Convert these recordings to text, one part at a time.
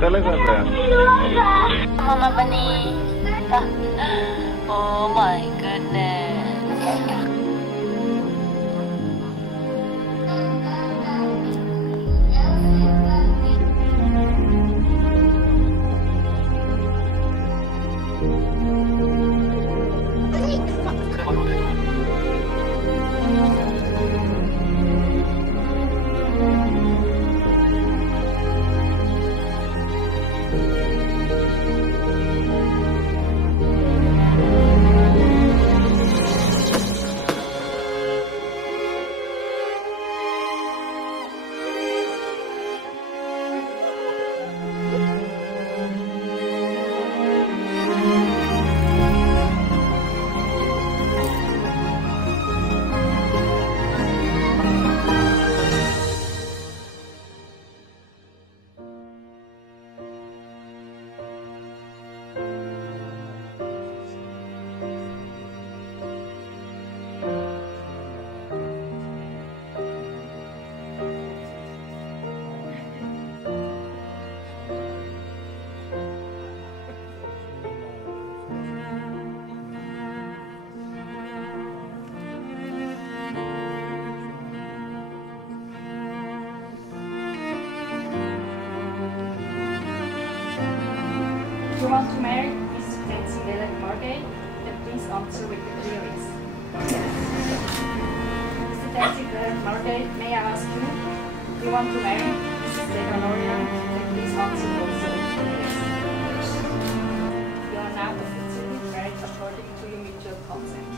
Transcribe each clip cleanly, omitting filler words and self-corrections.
Talaga. Mama Bunny. Oh my goodness. You want to marry Mr. Tenge Margate? Then please answer with the clearance. Mr. Tenge Margate, may I ask you? You want to marry Mrs. Zega? Then please answer also with the clearance. You are now officially married according to your mutual consent.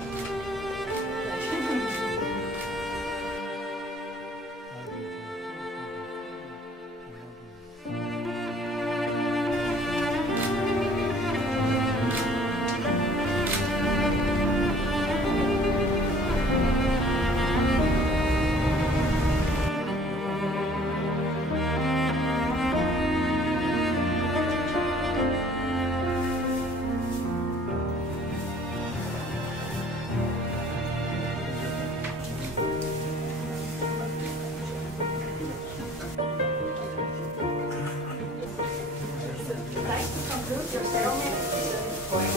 Conclude your ceremony at this point.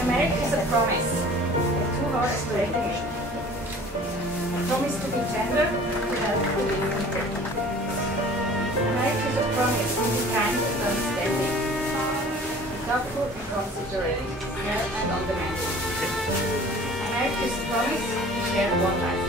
A marriage is a promise. Two hearts breaking. A promise to be tender, to help to live. A marriage is a promise to be kind and understanding, thoughtful and considerate, fair and on demand. A marriage is a promise to share one life.